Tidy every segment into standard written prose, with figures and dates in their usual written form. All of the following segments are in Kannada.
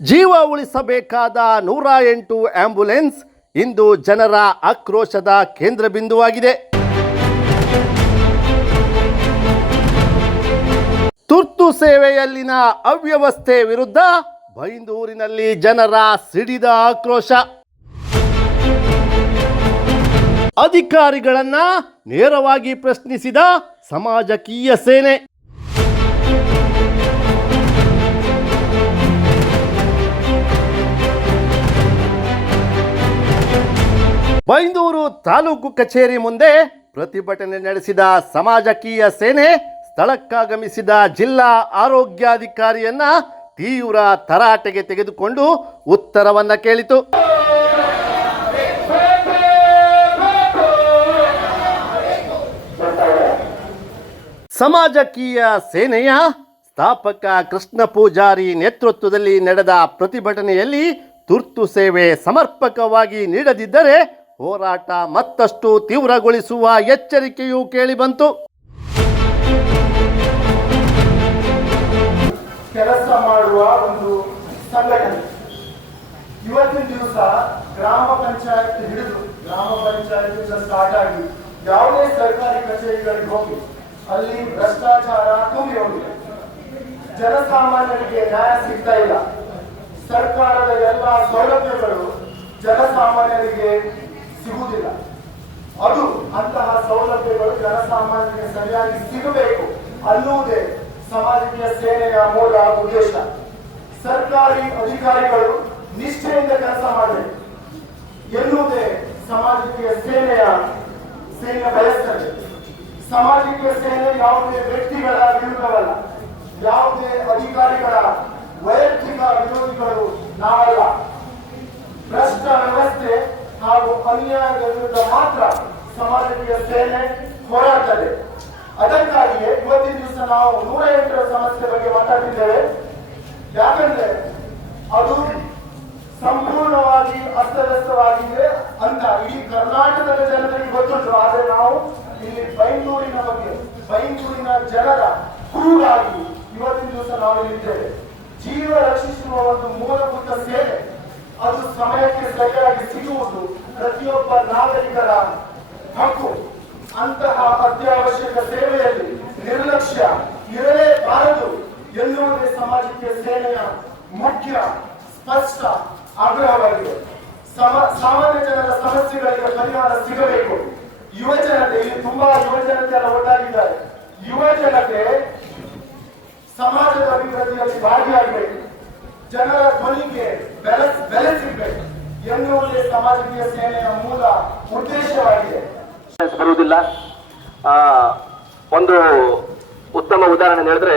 ಜೀವ ಉಳಿಸಬೇಕಾದ 108 ಆಂಬ್ಯುಲೆನ್ಸ್ ಇಂದು ಜನರ ಆಕ್ರೋಶದ ಕೇಂದ್ರ ಬಿಂದುವಾಗಿದೆ. ತುರ್ತು ಸೇವೆಯಲ್ಲಿನ ಅವ್ಯವಸ್ಥೆ ವಿರುದ್ಧ ಬೈಂದೂರಿನಲ್ಲಿ ಜನರ ಸಿಡಿದ ಆಕ್ರೋಶ. ಅಧಿಕಾರಿಗಳನ್ನ ನೇರವಾಗಿ ಪ್ರಶ್ನಿಸಿದ ಸಮಾಜಕೀಯ ಸೇನೆ. ಬೈಂದೂರು ತಾಲೂಕು ಕಚೇರಿ ಮುಂದೆ ಪ್ರತಿಭಟನೆ ನಡೆಸಿದ ಸಮಾಜಕೀಯ ಸೇನೆ ಸ್ಥಳಕ್ಕಾಗಮಿಸಿದ ಜಿಲ್ಲಾ ಆರೋಗ್ಯಾಧಿಕಾರಿಯನ್ನ ತೀವ್ರ ತರಾಟೆಗೆ ತೆಗೆದುಕೊಂಡು ಉತ್ತರವನ್ನ ಕೇಳಿತು. ಸಮಾಜಕೀಯ ಸೇನೆಯ ಸ್ಥಾಪಕ ಕೃಷ್ಣ ಪೂಜಾರಿ ನೇತೃತ್ವದಲ್ಲಿ ನಡೆದ ಪ್ರತಿಭಟನೆಯಲ್ಲಿ ತುರ್ತು ಸೇವೆ ಸಮರ್ಪಕವಾಗಿ ನೀಡದಿದ್ದರೆ ಹೋರಾಟ ಮತ್ತಷ್ಟು ತೀವ್ರಗೊಳಿಸುವ ಎಚ್ಚರಿಕೆಯೂ ಕೇಳಿಬಂತು. ಕೆಲಸ ಮಾಡುವ ಒಂದು ಸಂಘಟನೆ ಇವತ್ತಿನ ದಿವಸ ಗ್ರಾಮ ಪಂಚಾಯತ್ ಹಿಡಿದು ಗ್ರಾಮ ಪಂಚಾಯತ್ ಸ್ಟಾರ್ಟ್ ಆಗಿ ಯಾವುದೇ ಸರ್ಕಾರಿ ಕಚೇರಿಗಳಿಗೆ ಹೋಗಿ ಅಲ್ಲಿ ಭ್ರಷ್ಟಾಚಾರ ತುಂಬಿ ಹೋಗಿದೆ. ಜನಸಾಮಾನ್ಯರಿಗೆ ನ್ಯಾಯ ಸಿಗ್ತಾ ಇಲ್ಲ. ಸರ್ಕಾರದ ಎಲ್ಲ ಸೌಲಭ್ಯಗಳು ಜನಸಾಮಾನ್ಯರಿಗೆ ಸಿಗುವುದಿಲ್ಲ. ಅದು ಅಂತಹ ಸೌಲಭ್ಯಗಳು ಜನಸಾಮಾನ್ಯರಿಗೆ ಸರಿಯಾಗಿ ಸಿಗಬೇಕು ಅನ್ನುವುದೇ ಸಮಾಜಕೀಯ ಸೇನೆಯ ಮೂಲ ಉದ್ದೇಶ. ಸರ್ಕಾರಿ ಅಧಿಕಾರಿಗಳು ನಿಷ್ಠೆಯಿಂದ ಕೆಲಸ ಮಾಡಬೇಕು ಎನ್ನುವುದೇ ಸಮಾಜಕೀಯ ಸೇನೆಯ ಬಯಸ್ತದೆ. ಸಮಾಜಕೀಯ ಸೇನೆ ಯಾವುದೇ ವ್ಯಕ್ತಿಗಳ ವಿರುದ್ಧವಲ್ಲ, ಯಾವುದೇ ಅಧಿಕಾರಿಗಳ ವೈಯಕ್ತಿಕ ವಿರೋಧಿಗಳು ನಾವಲ್ಲ. ಭ್ರಷ್ಟ ವ್ಯವಸ್ಥೆ ಹಾಗೂ ಅನ್ಯಾಯದ ವಿರುದ್ಧ ಮಾತ್ರ ಸಮಾಜಕೀಯ ಸೇನೆ ಹೋರಾಡ್ತದೆ. ಅದಕ್ಕಾಗಿಯೇ ಇವತ್ತಿನ ದಿವಸ ನಾವು 108ರ ಸಮಸ್ಯೆ ಬಗ್ಗೆ ಮಾತಾಡಿದ್ದೇವೆ. ಯಾಕಂದ್ರೆ ಅದು ಸಂಪೂರ್ಣವಾಗಿ ಅಸ್ತವ್ಯಸ್ತವಾಗಿದೆ ಅಂತ ಇಡೀ ಕರ್ನಾಟಕದ ಜನರಿಗೆ ಗೊತ್ತುಂಟು. ಆದರೆ ನಾವು ಇಲ್ಲಿ ಬೈಂದೂರಿನ ಬಗ್ಗೆ, ಬೈಂದೂರಿನ ಜನರ ಕುರುಗಾಗಿ ಇವತ್ತಿನ ದಿವಸ ನಾವು ಇಲ್ಲಿದ್ದೇವೆ. ಜೀವ ರಕ್ಷಿಸುವ ಒಂದು ಮೂಲಭೂತ ಸೇವೆ ಅದು ಸಮಯಕ್ಕೆ ಸರಿಯಾಗಿ ಸಿಗುವುದು ಪ್ರತಿಯೊಬ್ಬ ನಾಗರಿಕರ ಹಕ್ಕು. ಅಂತಹ ಅತ್ಯವಶ್ಯಕ ಸೇವೆಯಲ್ಲಿ ನಿರ್ಲಕ್ಷ್ಯ ಇರಲೇಬಾರದು ಎನ್ನುವುದೇ ಸಮಾಜಕೀಯ ಸೇನೆಯ ಮುಖ್ಯ ಸ್ಪಷ್ಟ ಆಗ್ರಹವಾಗಿದೆ. ಸಾಮಾನ್ಯ ಜನರ ಸಮಸ್ಯೆಗಳಿಗೆ ಪರಿಹಾರ ಸಿಗಬೇಕು. ಯುವಜನತೆ, ಇಲ್ಲಿ ತುಂಬಾ ಯುವಜನತೆ ಎಲ್ಲ ಒಟ್ಟಾಗಿದ್ದಾರೆ. ಯುವಜನತೆ ಸಮಾಜದ ಅಭಿವೃದ್ಧಿಯಲ್ಲಿ ಭಾಗಿಯಾಗಬೇಕು, ಜನರ ಧ್ವನಿಗೆ ಬೆಲೆ ಸಿಗಬೇಕು ಎನ್ನುವುದೇ ಸಮಾಜಕೀಯ ಸೇನೆಯ ಮೂಲ ಉದ್ದೇಶವಾಗಿದೆ. ಬರುವುದಿಲ್ಲ. ಒಂದು ಉತ್ತಮ ಉದಾಹರಣೆ ಹೇಳಿದ್ರೆ,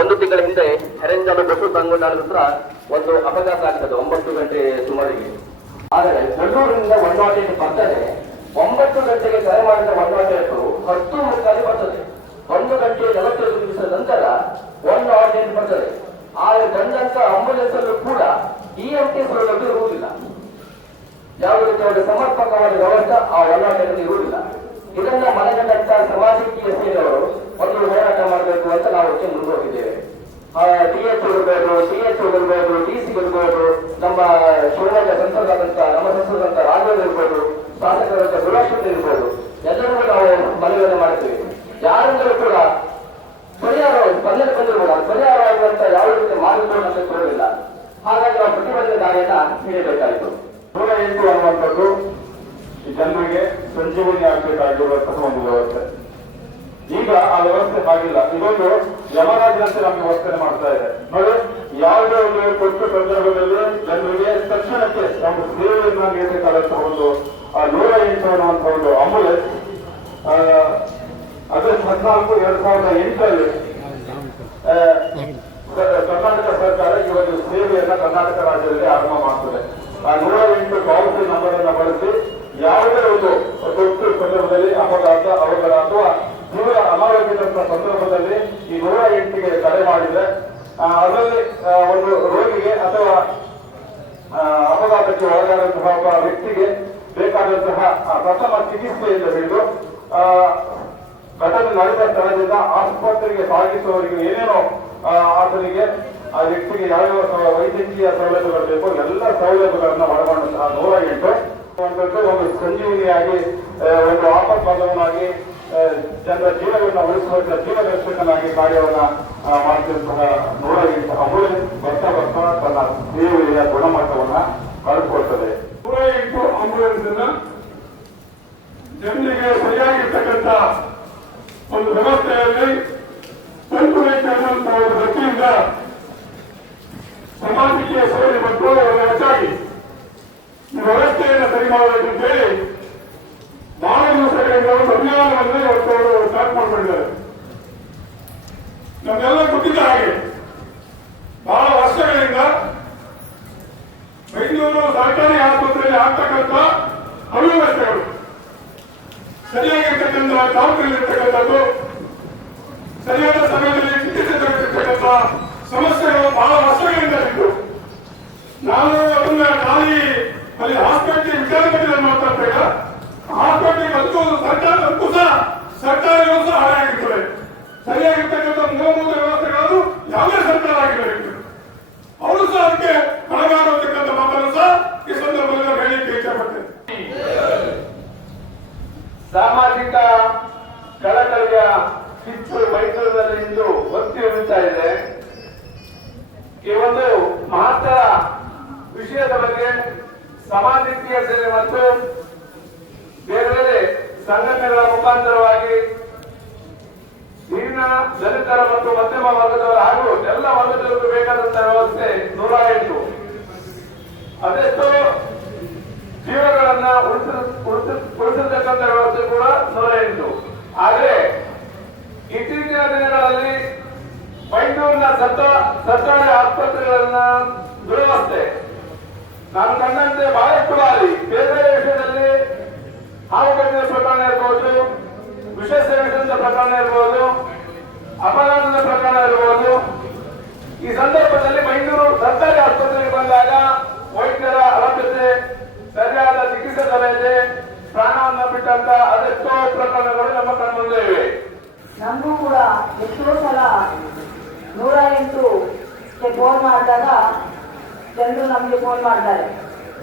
ಒಂದು ತಿಂಗಳ ಹಿಂದೆ ಹೆರೆಂಜಾಲು ಬಸು ತಂಗೊಂಡಾಳ ಹತ್ರ ಒಂದು ಅಪಘಾತ ಆಗ್ತದೆ 9 ಗಂಟೆ ಸುಮಾರಿಗೆ. ಆದರೆ ಬೆಂಗಳೂರಿನಿಂದ 108 ಬರ್ತದೆ. 9 ಗಂಟೆಗೆ ಕರೆ ಮಾಡಿದ 108 10 ಮುಕ್ಕಾಲಿ ಬರ್ತದೆ. 1 ಗಂಟೆ 45 ನಿಮಿಷದ ನಂತರ 108 ಬರ್ತದೆ. ಆದರೆ ಬಂದಂತ ಆಂಬುಲೆನ್ಸ್ ಅಲ್ಲೂ ಕೂಡ EMT ಸೌಲಭ್ಯ ಇರುವುದಿಲ್ಲ. ಯಾವ ರೀತಿಯ ಸಮರ್ಪಕವಾದ ವ್ಯವಸ್ಥೆ ಆ 108 ಇರುವುದಿಲ್ಲ. ಇದನ್ನ ಮನಗಂಡ ಸಮಾಜಕೀಯ ಸೇನೆಯವರು ಒಂದು ಹೋರಾಟ ಮಾಡಬೇಕು ಅಂತ ನಾವು ಮುಂದೆ ಹೋಗಿದ್ದೇವೆ. TH ಇರ್ಬೋದು, CH ಇರ್ಬೋದು, DC ಇರ್ಬೋದು, ನಮ್ಮ ಶಿವಮೊಗ್ಗ ಸಂಸದರಾದಂತ ರಾಘವೇಂದ್ರ ಇರ್ಬೋದು, ಶಾಸಕರಾದಂತ ಗುಲಾಶ್ವರ್ ಇರ್ಬೋದು, ಎಲ್ಲರಿಗೂ ನಾವು ಮನವಿಯನ್ನು ಮಾಡ್ತೀವಿ. ಯಾರಿಂದಲೂ ಕೂಡ ಪರಿಹಾರ ಸ್ಪಂದನೆ ಬಂದಿರಬಹುದು, ಪರಿಹಾರ ಆಗುವಂತ ಯಾವ ರೀತಿ ಮಾರ್ಗಗಳು ನಮಗೆ ಕೊಡಲಿಲ್ಲ. ಹಾಗಾಗಿ ನಾವು ಪ್ರತಿಭಟನೆ ದಾರಿಯನ್ನ ನೀಡಬೇಕಾಯಿತು. 108 ಅನ್ನುವಂಥದ್ದು ಈ ಜನರಿಗೆ ಸಂಜೀವನಿ ಆಗಬೇಕಾಗಿರುವಂತಹ ಒಂದು ವ್ಯವಸ್ಥೆ. ಈಗ ಆ ವ್ಯವಸ್ಥೆ ಆಗಿಲ್ಲ. ಇದೊಂದು ಯಮರಾಜನಂತೆ ನಮಗೆ ವರ್ತನೆ ಮಾಡ್ತಾ ಇದೆ ನೋಡಿ. ಯಾವುದೇ ಒಂದು ಕೊಟ್ಟು ಸಂದರ್ಭದಲ್ಲಿ ಜನರಿಗೆ ತಕ್ಷಣಕ್ಕೆ ನಮ್ಮ ಸೇವೆಯನ್ನು ನೀಡಬೇಕಾದಂತಹ ಒಂದು 108 ಅನ್ನುವಂತಹ ಒಂದು ಆಂಬುಲೆನ್ಸ್ ಆಗಸ್ಟ್ 14, 2008 ಕರ್ನಾಟಕ ಸರ್ಕಾರ ಈ ಒಂದು ಸೇವೆಯನ್ನ ಕರ್ನಾಟಕ ರಾಜ್ಯದಲ್ಲಿ ಆರಂಭ ಮಾಡ್ತದೆ. ಆ 108 ಟೋಲ್ ಫ್ರೀ ನಂಬರ್ ಅನ್ನ ಬಳಸಿ ಯಾವುದೇ ಒಂದು ತುರ್ತು ಸಂದರ್ಭದಲ್ಲಿ ಅಪಘಾತ, ಅವಘಡ ಅಥವಾ ತೀವ್ರ ಅನಾರೋಗ್ಯದಂತಹ ಸಂದರ್ಭದಲ್ಲಿ ಈ 108ಗೆ ಕರೆ ಮಾಡಿದ್ರೆ ಅದರಲ್ಲಿ ಒಂದು ರೋಗಿಗೆ ಅಥವಾ ಅಪಘಾತಕ್ಕೆ ಒಳಗಾದಂತಹ ಒಬ್ಬ ವ್ಯಕ್ತಿಗೆ ಬೇಕಾದಂತಹ ಪ್ರಥಮ ಚಿಕಿತ್ಸೆಯಿಂದ ಹಿಡಿದು ಘಟನೆ ನಡೆದ ಸ್ಥಳದಿಂದ ಆಸ್ಪತ್ರೆಗೆ ಸಾಗಿಸುವವರಿಗೆ ಏನೇನೋ ಆತನಿಗೆ ಆ ವ್ಯಕ್ತಿಗೆ ಯಾವ್ಯಾವ ವೈದ್ಯಕೀಯ ಸೌಲಭ್ಯಗಳು ಬೇಕೋ ಎಲ್ಲ ಸೌಲಭ್ಯಗಳನ್ನ ಒಳಗೊಂಡಂತಹ 108 ಒಂದು ಸಂಜೀವನಿಯಾಗಿ ಒಂದು ಆಪತ್ಬಾಂಧವನಾಗಿ ಜನರ ಜೀವನವನ್ನು ಉಳಿಸುವಂತಹ ಜೀವ ರಕ್ಷಕನಾಗಿ ಕಾರ್ಯವನ್ನ ಮಾಡ್ತಿರುವಂತಹ 108 ಆಂಬುಲೆನ್ಸ್ ಬರ್ತಾ ಬರ್ತಾ ತನ್ನ ಸೇವೆಯ ಗುಣಮಟ್ಟವನ್ನ ಕಳೆದುಕೊಳ್ತದೆ. 108 ಆಂಬುಲೆನ್ಸ್ ಜನರಿಗೆ ಸರಿಯಾಗಿರ್ತಕ್ಕಂಥ ಒಂದು ವ್ಯವಸ್ಥೆಯಲ್ಲಿ ಸಂತುಲಿತ ಅನ್ನುವಂತಹ ಒಂದು ದೃಷ್ಟಿಯಿಂದ ಸಮಾಜಕ್ಕೆ ಸೇವೆ ಮತ್ತು ಹೆಚ್ಚಾಗಿ ಈ ವ್ಯವಸ್ಥೆಯನ್ನು ಸರಿ ಮಾಡಬೇಕಂತ ಹೇಳಿ ಬಹಳ ದಿವಸಗಳಿಂದ ಒಂದು ಅಭಿಯಾನವನ್ನೇ ಇವತ್ತು ಅವರು ಸ್ಟಾರ್ಟ್ ಮಾಡಿಕೊಂಡಿದ್ದಾರೆ. ನಮ್ಮೆಲ್ಲ ಗೊತ್ತಿದ್ದ ಹಾಗೆ ಬಹಳ ವರ್ಷಗಳಿಂದ ಬೆಂಗಳೂರು ಸರ್ಕಾರಿ ಆಸ್ಪತ್ರೆಯಲ್ಲಿ ಆಗ್ತಕ್ಕಂಥ ಅವ್ಯವಸ್ಥೆಗಳು, ಸರಿಯಾಗಿರ್ತಕ್ಕಂಥ ಡಾಕ್ಟರ್ಗಳಿರ್ತಕ್ಕಂಥದ್ದು, ಸರಿಯಾದ ಸಮಯದಲ್ಲಿ ಚಿಕಿತ್ಸೆ ತೆಗೆದಿರ್ತಕ್ಕಂಥ ಸಮಸ್ಯೆಗಳು ಬಹಳ ವರ್ಷಗಳಿಂದ ಇದ್ದು ನಾವು ಅದನ್ನ ಖಾಲಿ ಅಲ್ಲಿ ಹಾಸ್ಪಿಟಲ್ ವಿಚಾರದಲ್ಲಿ ಮಾತಾಡ್ತಾ ಇಲ್ಲ, ಹಾಸ್ಪಿಟಲ್ ಮತ್ತು ಸರ್ಕಾರಕ್ಕೂ ಸಹ ಸರ್ಕಾರಗಳು ಸಹ ಹಾಳಾಗಿರ್ತದೆ. ಸರಿಯಾಗಿರ್ತಕ್ಕಂಥ ಮೂಲಭೂತ ವ್ಯವಸ್ಥೆಗಳು ಯಾವುದೇ ಸರ್ಕಾರ ಆಗಿರಬೇಕು, ಅವರು ಸಹ ಅದಕ್ಕೆ ಒಳಗಾಗಿರ್ತಕ್ಕಂಥ ಮಾತನ್ನು ಸಹ ಈ ಸಂದರ್ಭದಲ್ಲಿ ಹೇಳಲಿಕ್ಕೆ ಇಷ್ಟಪಡ್ತೇನೆ. ಸಾಮಾಜಿಕ ಕಳಕಳಿಯ ಕಿತ್ತು ಮೈಸೂರಿನಲ್ಲಿ ಇಂದು ಒತ್ತಿ ಉರಿತಾ ಇದೆ. ಈ ಒಂದು ಮಹತ್ತರ ವಿಷಯದ ಬಗ್ಗೆ ಸಮಾಜಕೀಯ ಸೇವೆ ಮತ್ತು ಬೇರೆ ಬೇರೆ ಸಂಘಟನೆಗಳ ಮುಖಾಂತರವಾಗಿ ದೀನ ದಲಿತರ ಮತ್ತು ಮಧ್ಯಮ ವರ್ಗದವರ ಹಾಗೂ ಎಲ್ಲ ವರ್ಗದವರಿಗೂ ಬೇಕಾದಂತಹ ವ್ಯವಸ್ಥೆ 108 ಅದೆಷ್ಟೋ ಜೀವಗಳನ್ನ ಉಳಿಸತಕ್ಕಂಥ ವ್ಯವಸ್ಥೆ ಕೂಡ 108. ಆದರೆ ಇತ್ತೀಚಿನ ದಿನಗಳಲ್ಲಿ ಬೆಂಗಳೂರಿನ ಸರ್ಕಾರಿ ಆಸ್ಪತ್ರೆಗಳನ್ನ ದುರವಸ್ಥೆ ನಾನು ಕಂಡಂತೆ ಬಹಳಷ್ಟು ಬಾರಿ ಬೇರೆ ಬೇರೆ ವಿಷಯದಲ್ಲಿ ಹಾವುಗಟ್ಟಿನ ಪ್ರಕರಣ ಇರಬಹುದು, ವಿಷ ಸೇವಿಸಿದ ಪ್ರಕರಣ ಇರಬಹುದು, ಅಪಘಾತದ ಪ್ರಕರಣ ಇರಬಹುದು. ಈ ಸಂದರ್ಭದಲ್ಲಿ ಬೆಂಗಳೂರು ಸರ್ಕಾರಿ ಆಸ್ಪತ್ರೆಗೆ ಬಂದಾಗ ವೈದ್ಯರ ಅಲಭ್ಯತೆ, ಸರಿಯಾದ ಚಿಕಿತ್ಸೆ ದೊರೆಯದೆ ಪ್ರಾಣವನ್ನ ಬಿಟ್ಟಂತ ಅದೆಷ್ಟೋ ಪ್ರಕರಣಗಳು ನಮ್ಮ ಕಣ್ಮುಂದೆ ಇವೆ. ನಮಗೂ ಕೂಡ ಎಷ್ಟೋ ಸಲ 108ಕ್ಕೆ ಫೋನ್ ಮಾಡಿದಾಗ ಜನರು ನಮಗೆ ಫೋನ್ ಮಾಡ್ತಾರೆ,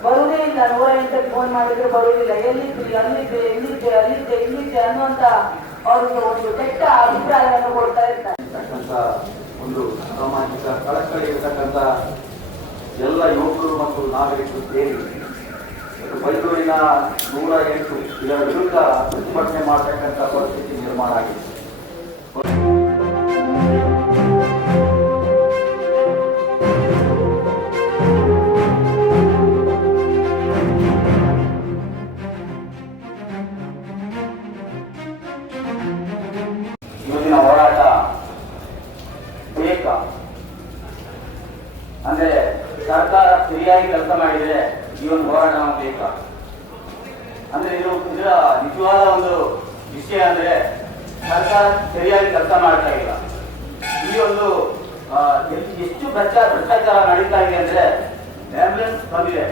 ಬರುವುದೇ ಇಲ್ಲ. 108ಕ್ಕೆ ಫೋನ್ ಮಾಡಿದ್ರೆ ಬರುವುದಿಲ್ಲ, ಎಲ್ಲಿದ್ರಿ, ಅಲ್ಲಿದ್ದೆ, ಇಲ್ಲಿದ್ದೆ ಅನ್ನುವಂತ ಅವ್ರಿಗೆ ಒಂದು ಕೆಟ್ಟ ಅಭಿಪ್ರಾಯವನ್ನು ಕೊಡ್ತಾ ಇರ್ತಾರೆ. ಒಂದು ಸಾಮಾಜಿಕ ಕಳಕಳಿ ಇರತಕ್ಕಂಥ ಎಲ್ಲ ಯುವಕರು ಮತ್ತು ನಾಗರಿಕರು ಸೇರಿ ಬೆಂಗಳೂರಿನ 108 ಇದರ ವಿರುದ್ಧ ಪ್ರತಿಭಟನೆ ಮಾಡತಕ್ಕಂಥ ಪರಿಸ್ಥಿತಿ ನಿರ್ಮಾಣ ಆಗಿದೆ. ಇವತ್ತಿನ ಹೋರಾಟ ಬೇಕಾ ಅಂದ್ರೆ ಸರ್ಕಾರ ಸರಿಯಾಗಿ ಕೆಲಸ ಮಾಡಿದ್ರೆ ಈ ಒಂದು ಹೋರಾಟ ನಮ್ಗೆ ಬೇಕಾ ಅಂದ್ರೆ ಇದರ ನಿಜವಾದ ಒಂದು ವಿಷಯ ಅಂದ್ರೆ ಸರ್ಕಾರ ಸರಿಯಾಗಿ ಕೆಲಸ ಮಾಡ್ತಾ ಇಲ್ಲ. ಈ ಒಂದು ಎಷ್ಟು ಭ್ರಷ್ಟಾಚಾರ ನಡೀತಾ ಇದೆ ಅಂದ್ರೆ ಆಂಬ್ಯುಲೆನ್ಸ್ ಬಂದಿದೆ,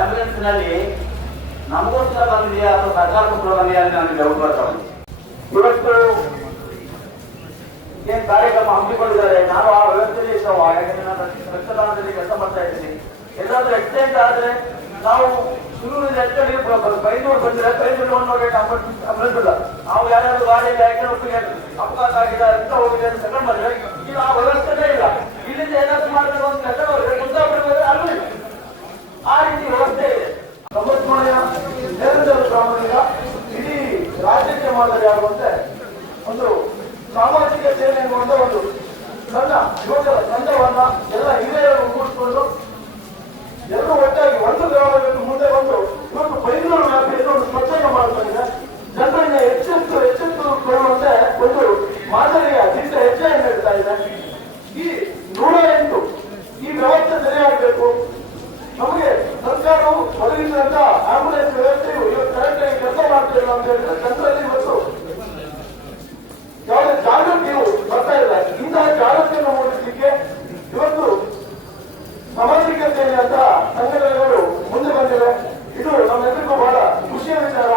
ಆಂಬ್ಯುಲೆನ್ಸ್ ನಲ್ಲಿ ನಮಗೋಸ್ಕರ ಬಂದಿದೆಯಾ ಅಥವಾ ಸರ್ಕಾರಕ್ಕೋಸ್ಕರ ಬಂದಿದೆಯಾ ಅಂತ ನನಗೆ ಡೌಟ್ ಬರ್ತಾ ಇದೆ. ಇವತ್ತು ಏನ್ ಕಾರ್ಯಕ್ರಮ ಹಮ್ಮಿಕೊಂಡಿದ್ದಾರೆ, ನಾನು ಆ ವ್ಯವಸ್ಥೆಯಲ್ಲಿ ಇದ್ದಾವ, ಯಾಕಂದ್ರೆ ನಾನು ರಕ್ತದಾನದಲ್ಲಿ ಕೆಲಸ ಮಾಡ್ತಾ ಇದ್ದೀನಿ. ಎಲ್ಲಾದ್ರೂ ಆಕ್ಸಿಡೆಂಟ್ ಆದ್ರೆ ನಾವು ಶುರು ಬೈನೂರು ಬಂದ್ರೆ ಕೈದಲ್ಲಿ 108 ಆಂಬುಲೆನ್ಸ್ ಇಲ್ಲ. ನಾವು ಯಾರ್ಯಾರು ಗಾಡಿಯಲ್ಲಿ ಅಪಘಾತ ಆಗಿದೆ ಅಂತ ಹೋಗಿದೆ ಅಂತ ತಗೊಂಡ್ ಬಂದ್ರೆ ಈಗ ಆ ವ್ಯವಸ್ಥೆನೇ ಇಲ್ಲ. ಇಲ್ಲಿಂದ ಏನಾದ್ರು ಮಾಡಿದ್ರೆ ಒಂದು ಕೆಲಸ ಕುಂದಾಪುರ ಅಲ್ಲೂ ಇಲ್ಲ. ಆ ರೀತಿ ವ್ಯವಸ್ಥೆ ಇದೆ. 93ನೇ ನೇರದಲ್ಲಿ ಗ್ರಾಮದಿಂದ ಇಡೀ ರಾಜ್ಯಕ್ಕೆ ಮಾದರಿಯಾಗುವಂತೆ ಒಂದು ಸಾಮಾಜಿಕ ಸೇವೆ ಎನ್ನುವಂತ ಒಂದು ಸಣ್ಣ ಯುವಕರ ತಂಡವನ್ನ ಎಲ್ಲ ಹಿರಿಯರು ಕೂಡಿಸಿಕೊಂಡು ಎಲ್ಲರೂ ಒಟ್ಟಾಗಿ ಒಂದು ಗ್ರಾಮದಲ್ಲಿ ಮುಂದೆ ಬಂದು ಇವತ್ತು ಬೆಂಗಳೂರು ವ್ಯಾಪ್ತಿಯಲ್ಲಿ ಒಂದು ಸ್ವಚ್ಛತೆ ಮಾಡುತ್ತಿದೆ. ಜನರನ್ನ ಎಚ್ಚೆತ್ತುಕೊಳ್ಳುವಂತೆ ಒಂದು ಮಾದರಿಯ ದಿಟ್ಟ ಹೆಜ್ಜೆಯನ್ನು ಇಡ್ತಾ ಇದೆ. ಈ 108 ಈ ವ್ಯವಸ್ಥೆ ಸರಿಯಾಗಬೇಕು. ನಮಗೆ ಸರ್ಕಾರವು ಒದಗಿಸಿದಂತ ಆಂಬುಲೆನ್ಸ್ ವ್ಯವಸ್ಥೆಯು ಇವತ್ತು ಕರೆಕ್ಟ್ ಆಗಿ ಕೆಲಸ ಮಾಡ್ತಿಲ್ಲ ಅಂತ ಹೇಳಿದ್ರೆ ಜನರಲ್ಲಿ ಇವತ್ತು ಯಾವುದೇ ಜಾಗೃತಿಯು ಬರ್ತಾ ಇಲ್ಲ. ಇಂತಹ ಜಾಗೃತಿಯನ್ನು ಮೂಡಿಸಲಿಕ್ಕೆ ಇವತ್ತು ಸಾಮಾಜಿಕ ಸೇವೆ ಅಂತ ಸಂಘಟನೆಗಳು ಮುಂದೆ ಬಂದಿವೆ. ಇದು ನಮ್ಮೆಲ್ಲರಿಗೂ ಬಹಳ ಖುಷಿಯ ವಿಚಾರ.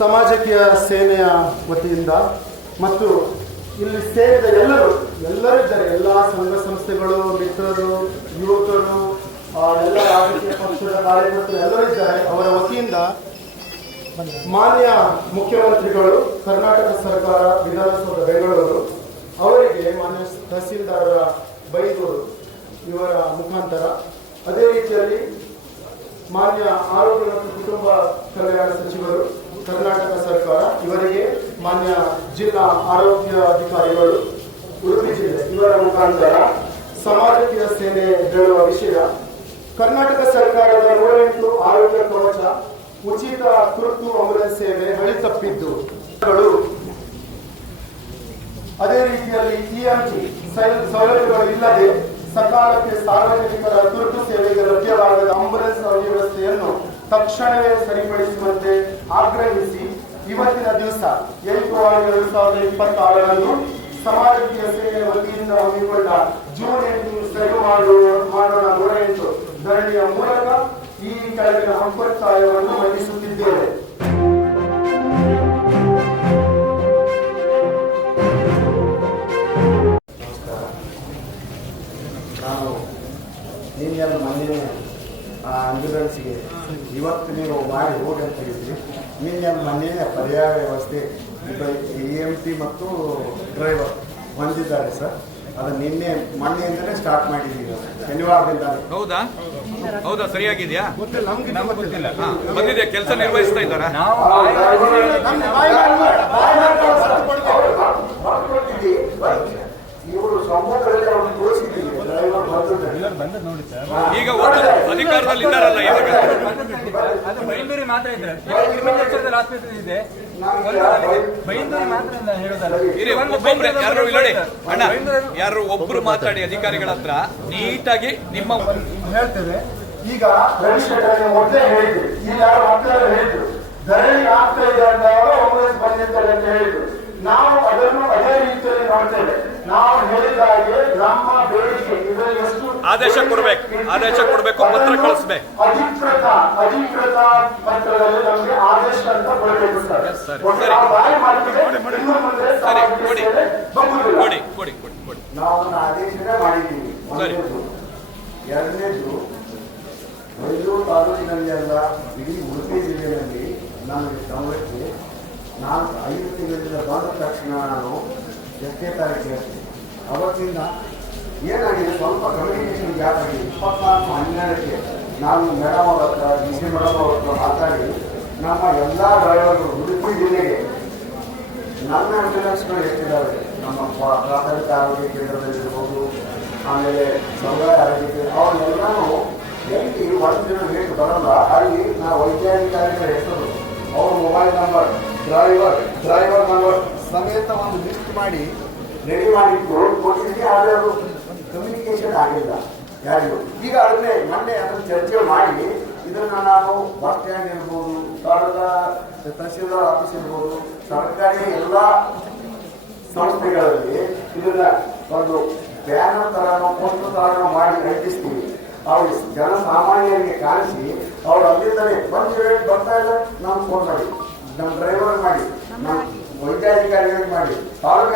ಸಮಾಜಕೀಯ ಸೇನೆಯ ವತಿಯಿಂದ ಮತ್ತು ಇಲ್ಲಿ ಸೇರಿದ ಎಲ್ಲರೂ ಇದ್ದಾರೆ. ಎಲ್ಲ ಸಂಘ ಸಂಸ್ಥೆಗಳು, ಮಿತ್ರರು, ಯುವಕರು, ಎಲ್ಲ ರಾಜಕೀಯ ಪಕ್ಷದ ಕಾರ್ಯಕರ್ತರು ಎಲ್ಲರೂ ಇದ್ದಾರೆ. ಅವರ ವತಿಯಿಂದ ಮಾನ್ಯ ಮುಖ್ಯಮಂತ್ರಿಗಳು, ಕರ್ನಾಟಕ ಸರ್ಕಾರ, ವಿಧಾನಸೌಧ ಬೆಂಗಳೂರು ಅವರಿಗೆ ಮಾನ್ಯ ತಹಸೀಲ್ದಾರ ಬೈದೂರು ಇವರ ಮುಖಾಂತರ, ಅದೇ ರೀತಿಯಲ್ಲಿ ಮಾನ್ಯ ಆರೋಗ್ಯ ಮತ್ತು ಕುಟುಂಬ ಕಲ್ಯಾಣ ಸಚಿವರು ಕರ್ನಾಟಕ ಸರ್ಕಾರ ಇವರಿಗೆ, ಮಾನ್ಯ ಜಿಲ್ಲಾ ಆರೋಗ್ಯ ಅಧಿಕಾರಿಗಳು ಉಡುಪಿ ಜಿಲ್ಲೆ ಇವರ ಮುಖಾಂತರ ಸಮಾಜಕೀಯ ಸೇನೆ ಹೇಳುವ ವಿಷಯ, ಕರ್ನಾಟಕ ಸರ್ಕಾರದ 108 ಆರೋಗ್ಯ ಕವಚ ಉಚಿತ ತುರ್ತು ಆಂಬ್ಯುಲೆನ್ಸ್ ಸೇವೆ ಹಳಿ ತಪ್ಪಿದ್ದು, ಅದೇ ರೀತಿಯಲ್ಲಿ EMT ಸೌಲಭ್ಯಗಳು ಇಲ್ಲದೆ ಸಕಾಲಕ್ಕೆ ಸಾರ್ವಜನಿಕರ ತುರ್ತು ಸೇವೆಗೆ ಲಭ್ಯವಾಗದ ಆಂಬ್ಯುಲೆನ್ಸ್ ವ್ಯವಸ್ಥೆಯನ್ನು ತಕ್ಷಣವೇ ಸರಿಪಡಿಸುವಂತೆ ಆಗ್ರಹಿಸಿ ಇವತ್ತಿನ ದಿವಸ 8/2026 ಸಮಾಜಕೀಯ ಸೇನೆ ವತಿಯಿಂದ ಹಮ್ಮಿಕೊಂಡ ಜೂನ್ 8 ಸರಿ ಮಾಡೋಣ 108 ಧರಣಿಯ ಮೂಲಕ ಈ ಕೆಳಗಿನ ಅಭಿಪ್ರಾಯವನ್ನು ಮಂಡಿಸುತ್ತಿದ್ದೇವೆ. ನಾನು ನಿನ್ನೆಲ್ಲ ಮೊನ್ನೆ ಆಂಬ್ಯುಲೆನ್ಸ್ಗೆ ಇವತ್ತು ನೀವು ಮಾಡಿ ಹೋಗಿ ಅಂತ ಹೇಳಿದ್ರಿ. ನಿನ್ನೆಲ್ಲ ಮೊನ್ನೆ ಪರ್ಯಾಯ ವ್ಯವಸ್ಥೆ EMT ಮತ್ತು ಡ್ರೈವರ್ ಹೊಂದಿದ್ದಾರೆ ಸರ್. ಅದು ಮೊನ್ನೆಯಿಂದಲೇ ಸ್ಟಾರ್ಟ್ ಮಾಡಿದ್ದೀವಿ, ಶನಿವಾರದಿಂದ. ಹೌದಾ ಸರಿಯಾಗಿದೆಯಾ? ಗೊತ್ತಿಲ್ಲ. ಬಂದಿದೆ, ಕೆಲಸ ನಿರ್ವಹಿಸ್ತಾ ಇದ್ದಾರಾ? ಇವರು ಸಮ್ಮುಖದಲ್ಲಿ ಅವ್ರನ್ನ ತೋರಿಸಿದ್ದೀವಿ. ಈಗ ಅಧಿಕಾರದಲ್ಲಿ ಇದ್ದಾರಲ್ಲ ಇವಾಗ. ಬೈಂದೂರಿ ಮಾತ್ರ ಇದ್ರೆ ಆಸ್ಪತ್ರೆ ಇದೆ, ಬೈಂದೂರಿ ಮಾತ್ರ ಹೇಳೋದಲ್ಲ. ಅಣ್ಣ, ಯಾರು ಒಬ್ರು ಮಾತಾಡಿ ಅಧಿಕಾರಿಗಳ ಹತ್ರ ನೀಟಾಗಿ ನಿಮ್ಮ ಹೇಳ್ತೇವೆ. ಈಗ ಮೊದಲೇ ಹೇಳಿದ್ರು, ಈಗ ಯಾರು ಮಕ್ಕಳೆಲ್ಲ ಹೇಳಿದ್ರು ಧರಣಿ ಆಗ್ತಾ ಇದೆ ಅಂದಾಗ ಆಂಬ್ಯುಲೆನ್ಸ್ ಬಂದಿದ್ದಾರೆ ಅಂತ ಹೇಳಿದ್ರು. ನಾವು ಅದನ್ನು ಅದೇ ರೀತಿಯಲ್ಲಿ ನೋಡ್ತೇವೆ. ನಾವು ಹೇಳಿದ ಹಾಗೆ ನಮ್ಮ ಬೇಡಿಕೆ ಇದರಲ್ಲಿ ಎಷ್ಟು ಆದೇಶ ಕೊಡ್ಬೇಕು, ಪತ್ರ ಕಳಿಸ್ಬೇಕು. ಅಧಿಕೃತ ಪತ್ರದಲ್ಲಿ ನಮಗೆ ಆದೇಶ ಅಂತ ಕೊಡಬೇಕು ಸರ್. ನಾವು ಆದೇಶನೇ ಮಾಡಿದ್ದೀವಿ. ಒಂದನೇದು. ಎರಡನೇದು, ಮೈಸೂರು ತಾಲೂಕಿನಲ್ಲಿ ಅಲ್ಲ, ಇಡೀ ಉಡುಪಿ ಜಿಲ್ಲೆಯಲ್ಲಿ ನಮಗೆ ಸಂಘಕ್ಕೆ 5 ತಿಂಗಳಿಂದ ಬಂದ ತಕ್ಷಣ ನಾನು 8ನೇ ತಾರೀಕು ಹೇಳ್ತೀನಿ. ಅವತ್ತಿಂದ ಏನಾಗಿದೆ, ಸ್ವಲ್ಪ ಕಮ್ಯುನಿಕೇಶನ್ ಗ್ಯಾಪ್ ಆಗಿದೆ. 24/12 ನಾನು ಮೇಡಮ್ ಅವ್ರ ಹತ್ರ, DC ಮೇಡಮ್ ಅವ್ರ ಹತ್ರ ಮಾತಾಡಿ ನಮ್ಮ ಎಲ್ಲ ಡ್ರೈವರ್ಗಳು ಉಡುಪಿ ಜಿಲ್ಲೆಗೆ ನನ್ನ ಆಂಬ್ಯುಲೆನ್ಸ್ಗಳು ಎಷ್ಟಿದ್ದಾವೆ, ನಮ್ಮ ಪ್ರಾಥಮಿಕ ಆರೋಗ್ಯ ಕೇಂದ್ರದಲ್ಲಿರ್ಬೋದು, ಆಮೇಲೆ ಸಮುದಾಯ ಆರೋಗ್ಯ ಕೇಂದ್ರ, ಅವನ್ನೆಲ್ಲನೂ ಎಲ್ಲಿ 1 ದಿನ ರೇಟ್ ಬರಲ್ಲ, ಅಲ್ಲಿ ನಾವು ವೈದ್ಯಾಧಿಕಾರಿಗಳ ಹೆಸರು, ಅವ್ರ ಮೊಬೈಲ್ ನಂಬರ್, ಡ್ರೈವರ್ ನಂಬರ್ ಸಮೇತ ಒಂದು ಲಿಸ್ಟ್ ಮಾಡಿ ರೆಡಿ ಮಾಡಿಟ್ಟು ಕೊಟ್ಟಿದ್ದೀವಿ. ಆದರೆ ಅದು ಕಮ್ಯುನಿಕೇಶನ್ ಆಗಿಲ್ಲ ಯಾರಿಗೂ. ಈಗ ಅದನ್ನೇ ಮೊನ್ನೆ ಅದನ್ನು ಚರ್ಚೆ ಮಾಡಿ ಇದನ್ನು ನಾನು ಬಸ್ ಸ್ಟ್ಯಾಂಡ್ ಇರ್ಬೋದು, ತಹಸೀಲ್ದಾರ್ ಆಫೀಸ್ ಇರ್ಬೋದು, ಸರ್ಕಾರಿ ಎಲ್ಲ ಸಂಸ್ಥೆಗಳಲ್ಲಿ ಇದನ್ನ ಒಂದು ಬ್ಯಾನರ್ ತರ ಪೋಸ್ಟರ್ ತರ ಮಾಡಿ ಅಂಟಿಸ್ತೀವಿ. ಅವ್ರು ಜನಸಾಮಾನ್ಯರಿಗೆ ಕಾಣಿಸಿ ಅವ್ರು ಅಲ್ಲಿಂದಲೇ ಬರ್ತಾ ಇಲ್ಲ, ನಾವು ಫೋನ್ ಮಾಡಿ, ನಮ್ಮ ಡ್ರೈವರ್ ಮಾಡಿ, ನಮ್ಮ ವೈದ್ಯಾಧಿಕಾರಿಗಳಿಗೆ ಮಾಡಿ, ತಾಲೂಕು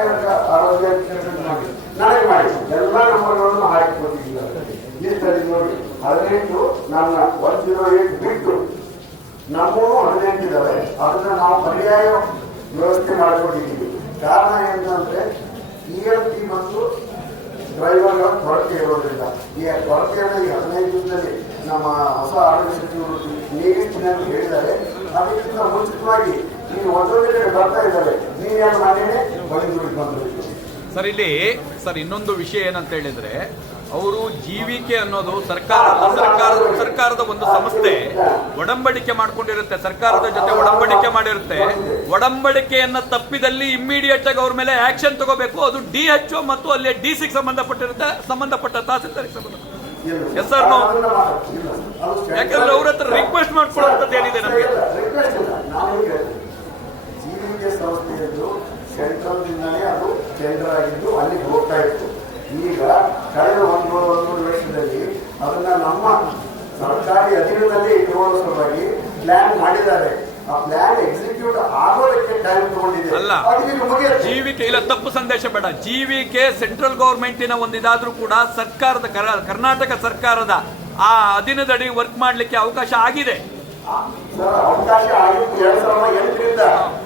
ಆರೋಗ್ಯಾಧಿಕಾರಿಗಳಿಗೆ ಮಾಡಿ, ನನಗೆ ಮಾಡಿ, ಎಲ್ಲ ನಂಬರ್ಗಳನ್ನು ಹಾಕಿಕೊಟ್ಟಿದ್ದೀವಿ. ಲಿಸ್ಟಲ್ಲಿ ನೋಡಿ 18 ನನ್ನ 108 ಬಿಟ್ಟು ನಮ್ಮೂ 18 ಇದ್ದಾವೆ. ಅದನ್ನ ನಾವು ಪರ್ಯಾಯ ವ್ಯವಸ್ಥೆ ಮಾಡಿಕೊಟ್ಟಿದ್ದೀವಿ. ಕಾರಣ ಏನಂದ್ರೆ EMT ಮತ್ತು ಡ್ರೈವರ್ಗಳ ಕೊರತೆ ಇರೋದ್ರಿಂದ. ಈ ಕೊರತೆಯನ್ನು ಈ 15 ದಿನದಲ್ಲಿ ನಮ್ಮ ಹೊಸ ಆರೋಗ್ಯ ಸಚಿವರು ನೀರಿನಲ್ಲಿ ಹೇಳಿದ್ದಾರೆ. ಅದಕ್ಕಿಂತ ಮುಂಚಿತವಾಗಿ ಈಗ ಒಂದೊಂದು ಕಡೆ ಬರ್ತಾ ಇದ್ದಾರೆ. ನೀರು ಮನೆಯೇ ಬೈಂದೂರಿಗೆ ಬಂದಿತ್ತು ಸರ್. ಇಲ್ಲಿ ಸರ್ ಇನ್ನೊಂದು ವಿಷಯ ಏನಂತ ಹೇಳಿದ್ರೆ, ಅವರು ಜೀವಿಕೆ ಅನ್ನೋದು ಸರ್ಕಾರದ ಒಂದು ಸಂಸ್ಥೆ ಒಡಂಬಡಿಕೆ ಮಾಡ್ಕೊಂಡಿರುತ್ತೆ, ಸರ್ಕಾರದ ಜೊತೆ ಒಡಂಬಡಿಕೆ ಮಾಡಿರುತ್ತೆ. ಒಡಂಬಡಿಕೆಯನ್ನ ತಪ್ಪಿದಲ್ಲಿ ಇಮ್ಮಿಡಿಯೇಟ್ ಆಗಿ ಅವ್ರ ಮೇಲೆ ಆಕ್ಷನ್ ತಗೋಬೇಕು. ಅದು DHO ಮತ್ತು ಅಲ್ಲಿ DC ಸಂಬಂಧಪಟ್ಟ ತಹಸೀಲ್ದಾರಿಗೆ ಸಂಬಂಧಪಟ್ಟ. ಎಸ್ ಸರ್, ಯಾಕಂದ್ರೆ ಅವ್ರ ಹತ್ರ ರಿಕ್ವೆಸ್ಟ್ ಮಾಡ್ಕೊಳ್ಳೋಂಥದ್ದು ಏನಿದೆ ನಮಗೆ. ಜೀವಿಕೆ ಸಂಸ್ಥೆಯದ್ದು ಸೆಂಟ್ರಲ್ದಿಂದಲೇ ಅದು ಟೆಂಡರ್ ಆಗಿದ್ದು ಅಲ್ಲಿಗೆ ಹೋಗ್ತಾ ಇತ್ತು. ಈಗ ಕಳೆದ ಒಂದು ವರ್ಷದಲ್ಲಿ ಅದನ್ನ ನಮ್ಮ ಸರ್ಕಾರಿ ಅಧೀನದಲ್ಲೇ ಇಟ್ಟುಕೊಳ್ಳೋ ಸಲುವಾಗಿ ಪ್ಲಾನ್ ಮಾಡಿದ್ದಾರೆ. ಆ ಪ್ಲಾನ್ ಎಕ್ಸಿಕ್ಯೂಟ್ ಆಗೋದಕ್ಕೆ ಟೈಮ್ ತಗೊಂಡಿದೆ. ಅಲ್ಲ, ಜೀವಿಕೆ ಇಲ್ಲ, ತಪ್ಪು ಸಂದೇಶ ಬೇಡ. ಜೀವಿಕೆ ಸೆಂಟ್ರಲ್ ಗವರ್ಮೆಂಟಿನ ಒಂದಿದಾದ್ರೂ ಕೂಡ ಸರ್ಕಾರದ ಕರ್ನಾಟಕ ಸರ್ಕಾರದ ಆ ಅಧೀನದಡಿ ವರ್ಕ್ ಮಾಡ್ಲಿಕ್ಕೆ ಅವಕಾಶ ಆಗಿದೆ. ಸರ್, ಅವಕಾಶ ಆಗಿತ್ತು 2008ರಿಂದ.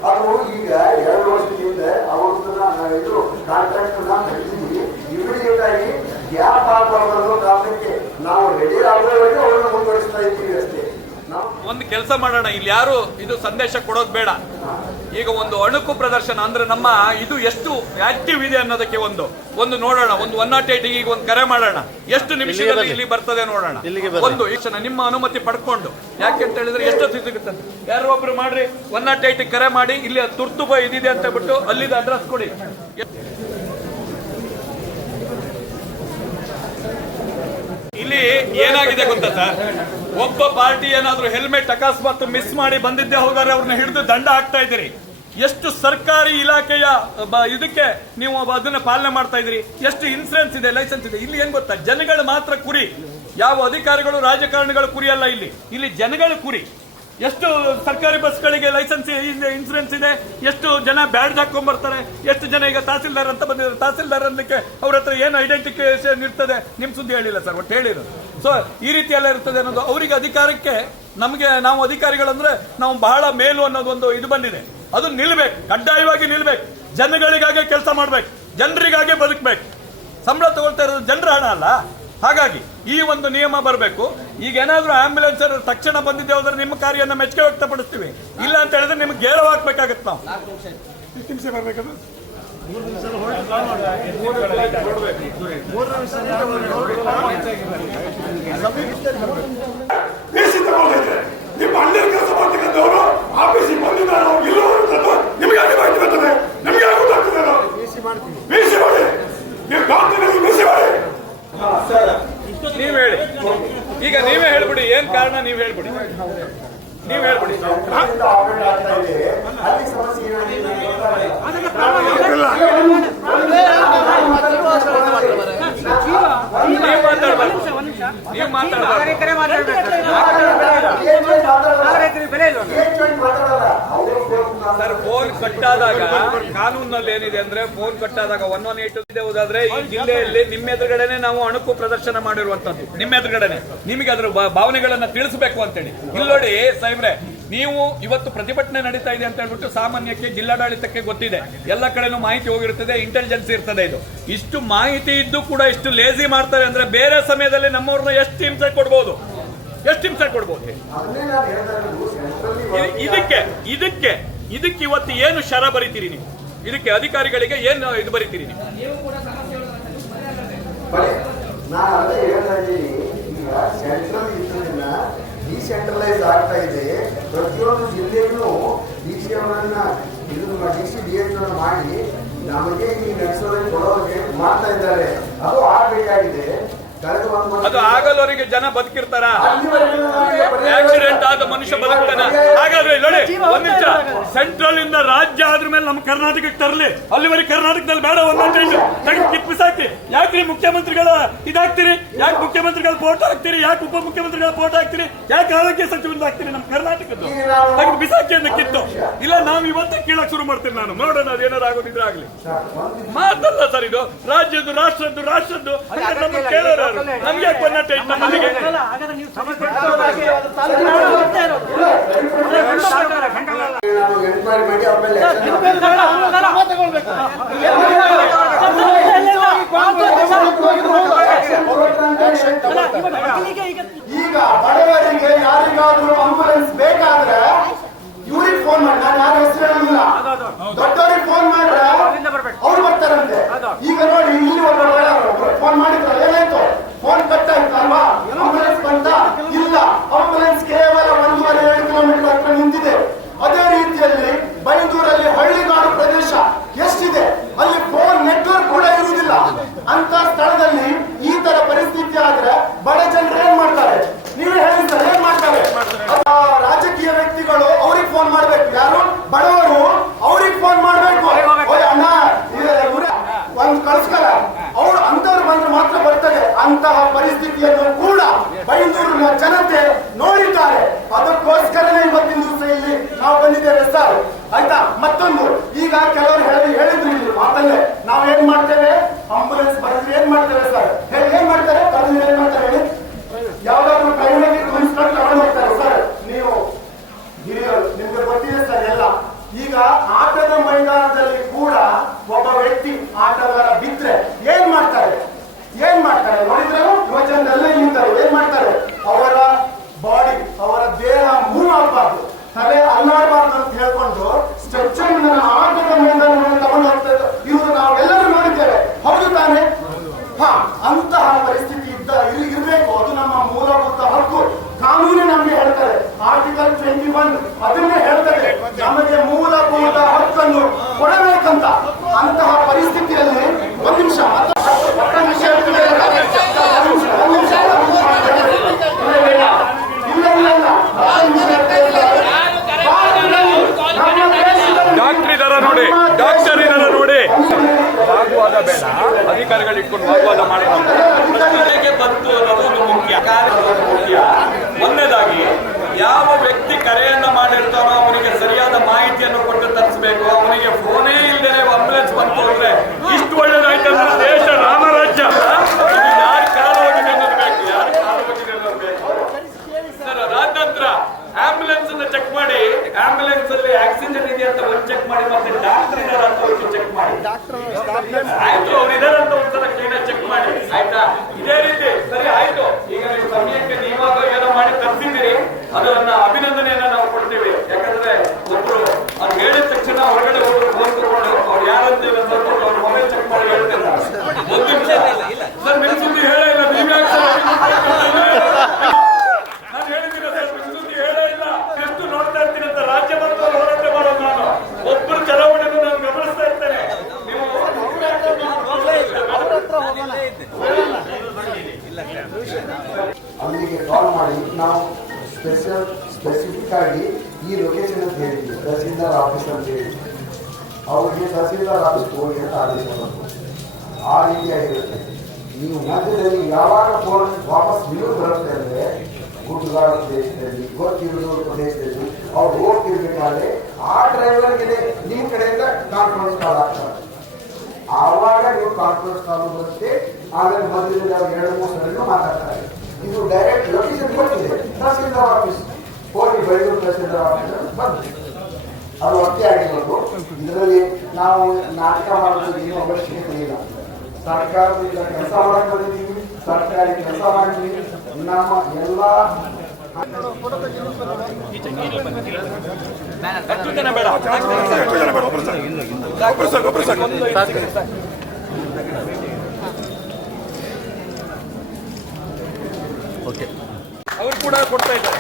ಅದು ಈಗ 2 ವರ್ಷದಿಂದ ಅವ್ರದ್ದು ಕಾಂಟ್ರಾಕ್ಟ್ ತೆಗೆದಿದ್ವಿ. ಇಮಿಡಿಯೇಟ್ ಆಗಿ ಗ್ಯಾಪ್ ಆಗಬಾರ್ದು ಕಾರಣಕ್ಕೆ ನಾವು ರೆಡಿ ಆಗೋವರೆಗೆ ಅವ್ರನ್ನ ಮುಂದುವರಿಸ್ತಾ ಇದ್ದೀವಿ ಅಷ್ಟೇ. ಒಂದು ಕೆಲಸ ಮಾಡೋಣ, ಇಲ್ಲಿ ಯಾರು ಇದು ಸಂದೇಶ ಕೊಡೋದು ಬೇಡ. ಈಗ ಒಂದು ಅಣುಕು ಪ್ರದರ್ಶನ ಅಂದ್ರೆ ನಮ್ಮ ಇದು ಎಷ್ಟು ಆಕ್ಟಿವ್ ಇದೆ ಅನ್ನೋದಕ್ಕೆ ಒಂದು ನೋಡೋಣ. ಒಂದು 108 ಈಗ ಒಂದು ಕರೆ ಮಾಡೋಣ, ಎಷ್ಟು ನಿಮಿಷದಲ್ಲಿ ಇಲ್ಲಿ ಬರ್ತದೆ ನೋಡೋಣ. ಒಂದು ಈಕ್ಷಣ ನಿಮ್ಮ ಅನುಮತಿ ಪಡ್ಕೊಂಡು, ಯಾಕೆಂತ ಹೇಳಿದ್ರೆ ಎಷ್ಟೊತ್ತು ಸಿಗುತ್ತೆ. ಯಾರೋ ಒಬ್ರು ಮಾಡ್ರಿ, 108 ಕರೆ ಮಾಡಿ ಇಲ್ಲಿ ತುರ್ತು ಇದಿದೆ ಅಂತ ಬಿಟ್ಟು ಅಲ್ಲಿದ ಅಡ್ರೆಸ್ ಕೊಡಿ. ಇಲ್ಲಿ ಏನಾಗಿದೆ ಗೊತ್ತಾ ಸರ್, ಒಬ್ಬ ಪಾರ್ಟಿ ಏನಾದ್ರೂ ಹೆಲ್ಮೆಟ್ ಅಕಸ್ಮಾತ್ ಮಿಸ್ ಮಾಡಿ ಬಂದಿದ್ದೆ ಹೋದರೆ ಅವ್ರನ್ನ ಹಿಡಿದು ದಂಡ ಹಾಕ್ತಾ ಇದ್ದೀರಿ. ಎಷ್ಟು ಸರ್ಕಾರಿ ಇಲಾಖೆಯ ಇದಕ್ಕೆ ನೀವು ಅದನ್ನ ಪಾಲನೆ ಮಾಡ್ತಾ ಇದ್ರಿ. ಎಷ್ಟು ಇನ್ಸೂರೆನ್ಸ್ ಇದೆ, ಲೈಸೆನ್ಸ್ ಇದೆ. ಇಲ್ಲಿ ಏನ್ ಗೊತ್ತಾ, ಜನಗಳು ಮಾತ್ರ ಕುರಿ. ಯಾವ ಅಧಿಕಾರಿಗಳು ರಾಜಕಾರಣಿಗಳು ಕುರಿ ಅಲ್ಲ. ಇಲ್ಲಿ ಜನಗಳು ಕುರಿ. ಎಷ್ಟು ಸರ್ಕಾರಿ ಬಸ್ಗಳಿಗೆ ಲೈಸೆನ್ಸ್ ಇದೆ, ಇನ್ಸೂರೆನ್ಸ್ ಇದೆ. ಎಷ್ಟು ಜನ ಬ್ಯಾಡ್ಜ್ ಹಾಕೊಂಡ್ ಬರ್ತಾರೆ. ಎಷ್ಟು ಜನ ಈಗ ತಹಸೀಲ್ದಾರ್ ಅಂತ ಬಂದಿದ್ದಾರೆ. ತಹಸೀಲ್ದಾರ್ ಅನ್ನಲಿಕ್ಕೆ ಅವ್ರ ಹತ್ರ ಏನು ಐಡೆಂಟಿಫಿಕೇಶನ್ ಇರ್ತದೆ, ನಿಮ್ ಸುದ್ದಿ ಹೇಳಿಲ್ಲ ಸರ್, ಒಟ್ಟು ಹೇಳಿರೋದು. ಸೊ ಈ ರೀತಿ ಎಲ್ಲ ಇರ್ತದೆ ಅನ್ನೋದು ಅವರಿಗೆ ಅಧಿಕಾರಕ್ಕೆ. ನಮಗೆ ನಾವು ಅಧಿಕಾರಿಗಳಂದ್ರೆ ನಾವು ಬಹಳ ಮೇಲು ಅನ್ನೋದು ಒಂದು ಇದು ಬಂದಿದೆ. ಅದು ನಿಲ್ಬೇಕು, ಕಡ್ಡಾಯವಾಗಿ ನಿಲ್ಬೇಕು. ಜನಗಳಿಗಾಗೆ ಕೆಲಸ ಮಾಡ್ಬೇಕು, ಜನರಿಗಾಗೆ ಬದುಕಬೇಕು. ಸಂಬಳ ತಗೊಳ್ತಾ ಇರೋದು ಜನರ ಹಣ ಅಲ್ಲ. ಹಾಗಾಗಿ ಈ ಒಂದು ನಿಯಮ ಬರಬೇಕು. ಈಗ ಏನಾದ್ರೂ ಆಂಬ್ಯುಲೆನ್ಸ್ ತಕ್ಷಣ ಬಂದಿದ್ದೆ ಹೋದ್ರೆ ನಿಮ್ಮ ಕಾರ್ಯನ ಮೆಚ್ಚುಗೆ ವ್ಯಕ್ತಪಡಿಸ್ತೀವಿ. ಇಲ್ಲ ಅಂತ ಹೇಳಿದ್ರೆ ನಿಮ್ಗೆ ಗೇರು ಹಾಕ್ಬೇಕಾಗತ್ತೆ. ನಾವು 10 ನಿಮಿಷ ಬರ್ಬೇಕಲ್ಲ, 3 ನಿಮಿಷ ನಿಮ್ಮ ಅಣ್ಣ ಕೆಲಸ ಮಾಡ್ತಕ್ಕಂಥವ್ರು ಆಫೀಸಿಗೆ ಬಂದಿದ್ದಾರೋ ಇಲ್ಲೋ ನಿಮಗೆ ಅದೇ ಮಾಹಿತಿ ಬರ್ತದೆ. ನಮಗೆ ಗೊತ್ತಾಗ್ತದೆ. ಬಿಸಿ ಮಾಡಿ, ನೀವು ಡಾಕ್ಟರ್ ಬಿಸಿ ಮಾಡಿ. ನೀವ್ ಹೇಳಿ, ಈಗ ನೀವೇ ಹೇಳ್ಬಿಡಿ, ಏನ್ ಕಾರಣ ನೀವ್ ಹೇಳ್ಬಿಡಿ. ನೀವ್ ಹೇಳ್ಬಿಡಿ. ಅಲ್ಲಿ ಸಮಸ್ಯೆ ನೀವು ಮಾತಾಡಬಾರ್ದು. ಸರ್, ಫೋನ್ ಕಟ್ಟಾದಾಗ ಕಾನೂನಲ್ಲಿ ಏನಿದೆ ಅಂದ್ರೆ, ಫೋನ್ ಕಟ್ಟಾದಾಗ 118 ಹೋದಾದ್ರೆ ಈ ಜಿಲ್ಲೆಯಲ್ಲಿ ನಿಮ್ಮ ಎದುರುಗಡೆನೆ ನಾವು ಅಣುಕು ಪ್ರದರ್ಶನ ಮಾಡಿರುವಂತದ್ದು. ನಿಮ್ಮ ಎದುರುಗಡೆನೆ ನಿಮಗೆ ಅದ್ರ ಭಾವನೆಗಳನ್ನ ತಿಳಿಸಬೇಕು ಅಂತೇಳಿ. ಇಲ್ಲಿ ನೋಡಿ ಸಾಹೇಬ್ರೆ, ನೀವು ಇವತ್ತು ಪ್ರತಿಭಟನೆ ನಡೀತಾ ಇದೆ ಅಂತ ಹೇಳ್ಬಿಟ್ಟು ಸಾಮಾನ್ಯಕ್ಕೆ ಜಿಲ್ಲಾಡಳಿತಕ್ಕೆ ಗೊತ್ತಿದೆ. ಎಲ್ಲ ಕಡೆನೂ ಮಾಹಿತಿ ಹೋಗಿರ್ತದೆ, ಇಂಟೆಲಿಜೆನ್ಸ್ ಇರ್ತದೆ. ಇಷ್ಟು ಮಾಹಿತಿ ಇದ್ದು ಕೂಡ ಇಷ್ಟು ಲೇಜಿ ಮಾಡ್ತಾರೆ ಅಂದ್ರೆ ಬೇರೆ ಸಮಯದಲ್ಲಿ ನಮ್ಮವ್ರನ್ನ ಎಷ್ಟು ಹಿಂಸೆ ಕೊಡ್ಬೋದು. ಇದಕ್ಕೆ ಇವತ್ತು ಏನು ಶರ ಬರೀತೀರಿ ನೀವು? ಇದಕ್ಕೆ ಅಧಿಕಾರಿಗಳಿಗೆ ಏನು ಇದು ಬರೀತೀರಿ ನೀವು? ನಾನು ಅದೇ ಹೇಳ್ತಾ ಇದ್ದೀನಿ. ಈಗ ಸೆಂಟ್ರಲ್ ಇದನ್ನ ಡಿಸೆಂಟ್ರಲೈಸ್ ಆಗ್ತಾ ಇದೆ. ಪ್ರತಿಯೊಂದು ಜಿಲ್ಲೆಗೂ ಡಿಸಿಯವರನ್ನ ಡಿಸಿ ಡಿಎಚ್ ಮಾಡಿ ನಮಗೆ ಈ ನಡೆಸೋದಕ್ಕೆ ಕೊಡೋದಕ್ಕೆ ಮಾಡ್ತಾ ಇದ್ದಾರೆ. ಅದು ಆಗ್ಬೇಕಾಗಿದೆ. ಅದು ಆಗಲವರಿಗೆ ಜನ ಬದುಕಿರ್ತಾರ? ಆಕ್ಸಿಡೆಂಟ್ ಆದ ಮನುಷ್ಯ ಬದುಕ್ತಾನ? ಹಾಗಾದ್ರೆ ನೋಡಿ, ಒಂದ್ ನಿಮಿಷ, ಸೆಂಟ್ರಲ್ ಇಂದ ರಾಜ್ಯ ಆದ್ರ ಮೇಲೆ ನಮ್ಮ ಕರ್ನಾಟಕಕ್ಕೆ ತರಲಿ. ಅಲ್ಲಿವರೆಗೆ ಕರ್ನಾಟಕದಲ್ಲಿ ಬೇಡ. 118 ಕಿತ್ಬಿಸಾಕಿ. ಯಾಕ್ರಿ ಮುಖ್ಯಮಂತ್ರಿಗಳ ಇದಾಗ್ತೀರಿ? ಯಾಕೆ ಮುಖ್ಯಮಂತ್ರಿಗಳ ಫೋಟೋ ಹಾಕ್ತೀರಿ? ಯಾಕೆ ಉಪಮುಖ್ಯಮಂತ್ರಿಗಳ ಫೋಟೋ ಹಾಕ್ತೀರಿ? ಯಾಕೆ ಆರೋಗ್ಯ ಸಚಿವರಿಂದ ಹಾಕ್ತೀರಿ? ನಮ್ಮ ಕರ್ನಾಟಕದ್ದು ತೆಗೆದು ಬಿಸಾಕಿ ಅಂತ ಕಿತ್ತು. ಇಲ್ಲ, ನಾವು ಇವತ್ತೇ ಕೀಳಕ್ ಶುರು ಮಾಡ್ತೀವಿ. ನಾನು ನೋಡೋಣ, ಅದೇನಾದ್ರು ಆಗೋದಿದ್ರೆ ಆಗ್ಲಿ. ಮಾತಲ್ಲ ಸರ್, ಇದು ರಾಜ್ಯದ್ದು, ರಾಷ್ಟ್ರದ್ದು ನಮ್ಮ ಕೇಳೋರು. ನಮ್ಗೆ ಯಾಕೆ 118 ನಮ್ಮಲ್ಲಿಗೆ? ಎನ್ಕ್ವೈರಿ ಮಾಡಿ ಅವ್ರ ಮೇಲೆ ಈಗ ಬಡವರಿಗೆ ಯಾರಿಗಾದ್ರೂ ಆಂಬುಲೆನ್ಸ್ ಬೇಕಾದ್ರೆ ಇವ್ರಿಗೆ ಫೋನ್ ಮಾಡಿ, ನಾನು ಯಾರ ಹೆಸರು ಹೇಳಲಿಲ್ಲ, ದೊಡ್ಡವ್ರಿಗೆ ಫೋನ್ ಮಾಡ್ರೆ ಅವ್ರು ಬರ್ತಾರಂತೆ. ಈಗ ನೋಡಿ, ಇಲ್ಲಿ ಫೋನ್ ಮಾಡಿದ್ರ ಏನಾಯ್ತು? ಫೋನ್ ಕಟ್ ಆಯ್ತು ಅಲ್ವಾ? ಆಂಬುಲೆನ್ಸ್ ಬಂತ? ಇಲ್ಲ. ಆಂಬುಲೆನ್ಸ್ ಕೇವಲ 1.5 ಕಿಲೋಮೀಟರ್ ಹತ್ರ ನಿಂತಿದೆ. ಅದೇ ರೀತಿಯಲ್ಲಿ ಬೈಂದೂರಲ್ಲಿ ಹಳ್ಳಿಗಾಡು ಪ್ರದೇಶ ಎಷ್ಟಿದೆ, ಅಲ್ಲಿ ಫೋನ್ ನೆಟ್ವರ್ಕ್ ಕೂಡ ಇರುವುದಿಲ್ಲ. ಅಂತ ಸ್ಥಳದಲ್ಲಿ ಈ ತರ ಪರಿಸ್ಥಿತಿ ಆದ್ರೆ ಬಡ ಜನರು ಏನ್ ಮಾಡ್ತಾರೆ? ನೀವೇ ಹೇಳಿ ಸರ್, ಏನ್ ಮಾಡ್ತಾರೆ? ರಾಜಕೀಯ ವ್ಯಕ್ತಿಗಳು ಅವ್ರಿಗೆ ಫೋನ್ ಮಾಡ್ಬೇಕು. ಯಾರು? ಬಡವರು ಅವ್ರಿಗೆ ಫೋನ್ ಮಾಡ್ಬೇಕು. ಅಣ್ಣ ಒಂದ್ ಕಳ್ಸ್ಕರ, ಅವ್ರು ಅಂತವ್ರು ಬಂದ್ರೆ ಮಾತ್ರ ಬರ್ತದೆ. ಅಂತಹ ಪರಿಸ್ಥಿತಿಯನ್ನು ಕೂಡ ಬೈಂದೂರಿನ ಜನತೆ ನೋಡಿದ್ದಾರೆ. ಅದಕ್ಕೋಸ್ಕರನೇ ಇವತ್ತಿನ ದಿವಸ ಇಲ್ಲಿ ನಾವು ಈಗ ಕೆಲವರು ಹೇಳಿದ್ರು ಇಲ್ಲಿ ಮಾತಲ್ಲೇ ನಾವೇನ್ ಮಾಡ್ತೇವೆ, ಆಂಬುಲೆನ್ಸ್ ಬರೆದ್ರೆ ಏನ್ ಮಾಡ್ತೇವೆ ಸರ್, ಏನ್ ಮಾಡ್ತಾರೆ ಬರೆದ್ರೆ ಏನ್ ಮಾಡ್ತಾರೆ ಹೇಳಿ, ಯಾವ್ದಾದ್ರು ಪ್ರೈವೇಟ್ ತುಂಬಿಸ್ಕೊಂಡು ತಗೊಂಡು ಹೋಗ್ತಾರೆ ಸರ್. ನೀವು ಹಿರಿಯರು ನಿಮ್ಗೆ ಗೊತ್ತಿದೆ ಸರ್ ಎಲ್ಲ. ಈಗ ಆಟದ ಮೈದಾನದಲ್ಲಿ ಕೂಡ ಒಬ್ಬ ವ್ಯಕ್ತಿ ಆಟಗಾರ ಬಿದ್ರೆ ಏನ್ ಮಾಡ್ತಾರೆ ನೋಡಿದ್ರೆ ಯುವಜನರೆಲ್ಲ ಇರ್ತಾರೆ, ಏನ್ ಮಾಡ್ತಾರೆ, ಅವರ ಬಾಡಿ ಅವರ ದೇಹ ಮೂವ್ ಆಗಬಾರ್ದು, ತಲೆ ಅಲ್ಲಾಡಬಾರ್ದು ಅಂತ ಹೇಳ್ಕೊಂಡು ಸ್ಟ್ರೆಚರ್ ಆಟದ ಮೈದಾನವನ್ನು ತಗೊಂಡು ಹೋಗ್ತಾರೆ. ಇವರು ನಾವೆಲ್ಲರೂ ನೋಡಿದ್ದೇವೆ, ಹೌದು ತಾನೆ? ಅಂತಹ ಪರಿಸ್ಥಿತಿ ಇರಬೇಕು, ಅದು ನಮ್ಮ ಮೂಲಭೂತ ಹಕ್ಕು. ಕಾನೂನು ನಮ್ಗೆ ಹೇಳ್ತಾರೆ, ಆರ್ಟಿಕಲ್ 21 ಅದನ್ನೇ ಹೇಳ್ತಾರೆ, ನಮಗೆ ಮೂಲಭೂತ ಹಕ್ಕನ್ನು ಕೊಡಬೇಕಂತ. ಅಂತಹ ಪರಿಸ್ಥಿತಿಯಲ್ಲಿ ಒಂದ್ ನಿಮಿಷ ನೋಡಿ ವಾಗ್ವಾದ ಬೇಡ, ಅಧಿಕಾರಿಗಳು ಇಟ್ಕೊಂಡು ವಾಗ್ವಾದ ಮಾಡೋಣ. ಪ್ರಶ್ನೆಗೆ ಬಂತು ಅನ್ನೋದು ಮುಖ್ಯ. ಒಂದನೇದಾಗಿ ಯಾವ ವ್ಯಕ್ತಿ ಕರೆಯನ್ನ ಮಾಡಿರ್ತಾರೋ ಅವನಿಗೆ ಸರಿಯಾದ ಮಾಹಿತಿಯನ್ನು ಕೊಟ್ಟು ತರಿಸಬೇಕು. ಅವನಿಗೆ ಫೋನೇ ಇಲ್ಲದೆ ಆಂಬುಲೆನ್ಸ್ ಬಂತು ಅಂದ್ರೆ ಇಷ್ಟು ಒಳ್ಳೇದಾಯ್ತಲ್ಲ ದೇಶ, ರಾಮರಾಜ್ಯ. ಯಾರು ಕಾಲು ಹೋಗಿದೆ ಅನ್ನೋದು ಬೇಕು, ಯಾರು ಕಾಲು ಹೋಗಿದೆ ಅನ್ನೋದು ಬೇಕು ಸರ್. ಅದಾದ ನಂತರ ಆಂಬುಲೆನ್ಸ್ ಅನ್ನ ಚೆಕ್ ಮಾಡಿ, ಆಂಬುಲೆನ್ಸ್ ಅಲ್ಲಿ ಆಕ್ಸಿಡೆಂಟ್ ಇದೆ ಅಂತ ಒಂದು ಚೆಕ್ ಮಾಡಿ, ಮತ್ತೆ ಡಾಕ್ಟರ್ ಇದಾರೆ ಅಂತ ಒಂದು ಚೆಕ್ ಮಾಡಿ. ಆಯ್ತು, ಅವ್ರು ಇದಾರೆ ಅಂತ ಒಂದ್ಸಲ ಕ್ಲೀನ್ ಚೆಕ್ ಮಾಡಿ, ಆಯ್ತಾ? ಇದೇ ರೀತಿ ಸರಿ ಆಯ್ತು. ಈಗ ನೀವು ಸಮಯಕ್ಕೆ ನೀವಾಗ ಏನೋ ಮಾಡಿ ತರಿಸಿದ್ದೀರಿ, ಅದನ್ನ ಅಭಿನಂದನೆಯನ್ನ ನಾವು ಕೊಡ್ತೀವಿ. ಯಾಕಂದ್ರೆ ಒಬ್ರು ಅವ್ರು ಹೇಳಿದ ತಕ್ಷಣ ಹೊರಗಡೆ ಹೋಗಿ ಫೋನ್ ತಗೊಂಡು ಅವ್ರು ಯಾರಂತ ಅವ್ರ ಮೊಬೈಲ್ ಚೆಕ್ ಮಾಡಿ ಹೇಳ್ತಾರೆ. ಒಂದು ನಿಮಿಷ ಸರ್, ನಿಮ್ಮ ಸುದ್ದಿ ಹೇಳೇ ಇಲ್ಲ, ನೀವ್ಯಾಕೆ ನಾನು ಹೇಳಿದ್ದೀರ ಸರ್, ನಿಮ್ಮ ಸುದ್ದಿ ಹೇಳೇ ಇಲ್ಲ. ಎಷ್ಟು ನೋಡ್ತಾ ಇರ್ತೀನಿ ಅಂತ ರಾಜ್ಯ ಮತ್ತು ಹೋರಾಟ ಮಾಡೋದು ನಾನು. ಒಬ್ಬರು ಚಲಾವಣೆಯನ್ನು ನಾನು ಗಮನಿಸ್ತಾ ಇರ್ತೇನೆ. ನೀವು ಅಲ್ಲಿಗೆ ಕಾಲ್ ಮಾಡಿ ನಾವು ಸ್ಪೆಸಿಫಿಕ್ ಆಗಿ ಈ ಲೊಕೇಶನ್ ಅಂತ ಹೇಳಿದ್ವಿ, ತಹಸೀಲ್ದಾರ್ ಆಫೀಸ್ ಅಂತ ಹೇಳಿ ಅವ್ರಿಗೆ ತಹಸೀಲ್ದಾರ್ ಆಫೀಸ್ ಹೋಗಿ ಅಂತ ಆದೇಶ ಬಂತು. ಆ ರೀತಿಯಾಗಿರುತ್ತೆ. ನೀವು ಮಧ್ಯದಲ್ಲಿ ಯಾವಾಗ ಫೋನ್ ವಾಪಸ್ ನಿಮಗೆ ಬರುತ್ತೆ ಅಂದರೆ ಗುಡ್ಡಗಾಡ ಪ್ರದೇಶದಲ್ಲಿ, ಗೊತ್ತಿರುವ ಪ್ರದೇಶದಲ್ಲಿ ಅವ್ರು ಹೋಗ್ತಿರ್ಬೇಕಾದ್ರೆ ಆ ಡ್ರೈವರ್ಗೆ ನಿಮ್ಮ ಕಡೆಯಿಂದ ಕಾನ್ಫರೆನ್ಸ್ ಕಾಲ್ ಆಗ್ತಾರೆ. ಆವಾಗ ನೀವು ಕಾನ್ಫರೆನ್ಸ್ ಕಾಲ್ ಬರುತ್ತೆ. ಆಮೇಲೆ ಮಧ್ಯದಲ್ಲಿ ಅವ್ರು 2-3 ಸಲ ಮಾತಾಡ್ತಾರೆ. ಇದು ಡೈರೆಕ್ಟ್ ಲೊಕೇಶನ್ ಗೊತ್ತಿದೆ, ತಹಸೀಲ್ದಾರ್ ಆಫೀಸ್ ಹೋಗಿ ಬೆಳೂರು ತಹಸೀಲ್ದಾರ್ ಆಫೀಸ್ ಬಂದು ಅದು ಅಷ್ಟೇ ಆಗಿರೋದು. ಇದರಲ್ಲಿ ನಾವು ನಾಟಕ ಮಾಡೋದು ಏನೂ ಅವಶ್ಯಕತೆ ಇಲ್ಲ. ಸರ್ಕಾರದಿಂದ ಕೆಲಸ ಮಾಡಕ್ ಬಂದಿದ್ದೀವಿ, ಸರ್ಕಾರಿ ಕೆಲಸ ಮಾಡಿದ್ದೀವಿ. ನಮ್ಮ ಎಲ್ಲ ಅವ್ರು ಕೂಡ ಕೊಡ್ತಾ ಇದ್ದಾರೆ.